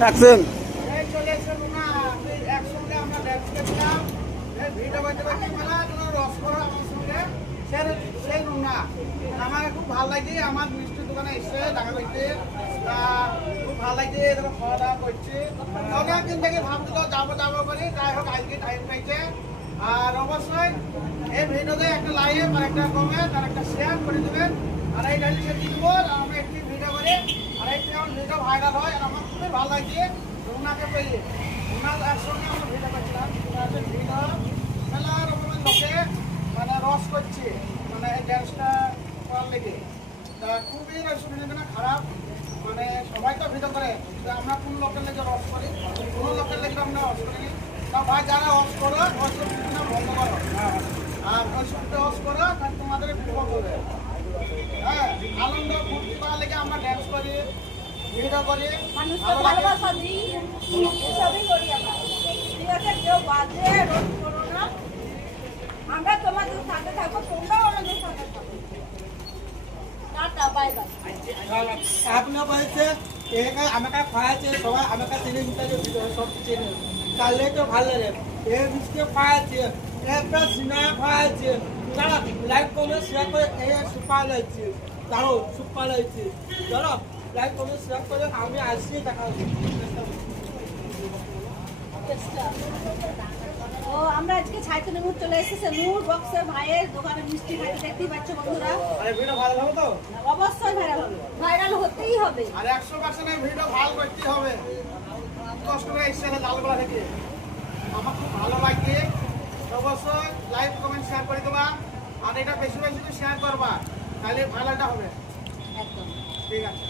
Action. চলে এসে রুনা একসঙ্গে আমরা ড্যান্স করছিলাম, ভিডিও করতে করতে মেলা রস করা আমার সঙ্গে সেই রুনা আমাকে খুব ভালো লাগে। আমার মিষ্টির দোকানে এসে দেখা করতে খুব ভালো লাগে, এরকম খাওয়া দাওয়া করছি। অনেকদিন থেকে ভাবছিল যাবো যাবো করি, যাই হোক আজকে টাইম পাইছে। আর অবশ্যই এই ভিডিওতে একটা লাইক আর একটা কমেন্ট আর একটা শেয়ার করে দেবেন। আর এই ডাইলিশে দিব আমরা একটি ভিডিও করি, আর এই যেমন ভিডিও ভাইরাল হয়। আর আমার খুবই ভালো লাগছে রুনাকে পেয়ে। রুনার একসঙ্গে আমরা ভিডিও করছিলাম, ভিডিও মেলা রকমের লোকে মানে রস করছে, মানে এই ড্যান্সটা করার লেগে। তা খুবই সুবিধা খারাপ, মানে সবাই তো ভিডিও করে, আমরা কোন লোকের লেগে রস করি, কোনো লোকের লেগে আমরা রস করিনি। তা ভাই যারা রস করো ওইসব বিভিন্ন বন্ধ করো, আর ওইসবটা রস করো তাহলে তোমাদের বিপদ হবে। হ্যাঁ, আনন্দ ফুর্তি করার লেগে আমরা ড্যান্স করি, ভিডিও করি, মানুষকে ভালোবাসা দিই, এসবই করি আমরা। ঠিক আছে, কেউ বাজে রোজ করো না, আমরা তোমাদের সাথে থাকবো, তোমরাও আমাদের সাথে থাকো। Tata, bye bye. আপনার বলছে আমাকে খাওয়াচ্ছে, সবাই আমাকে চিনে নিতে সব চিনে, তাহলে তো ভালো লাগে। এ মিষ্টি খাওয়াচ্ছে, একটা সিনা খাওয়াচ্ছে, তারা লাইক করে শেয়ার করে এ সুপা লাগছে, তারও সুপা লাগছে, চলো লাইক করে শেয়ার করে আমি আসছি দেখা ও আমরা আজকে ছাইতুলে নূর চলে এসেছে, নূর বক্সের ভাইয়ের দোকানে মিষ্টি খাইতে দেখতেই পাচ্ছ বন্ধুরা। আরে ভিডিও ভালো হবে তো? অবশ্যই ভাইরাল হবে, ভাইরাল হতেই হবে। আর 100% ভিডিও ভালো করতেই হবে। কষ্ট করে এসেছে লালগোলা থেকে, আমার খুব ভালো লাগছে। অবশ্যই লাইক কমেন্ট শেয়ার করে দেবা, আর এটা বেশি বেশি শেয়ার করবা, তাহলে ভালোটা হবে। একদম ঠিক আছে।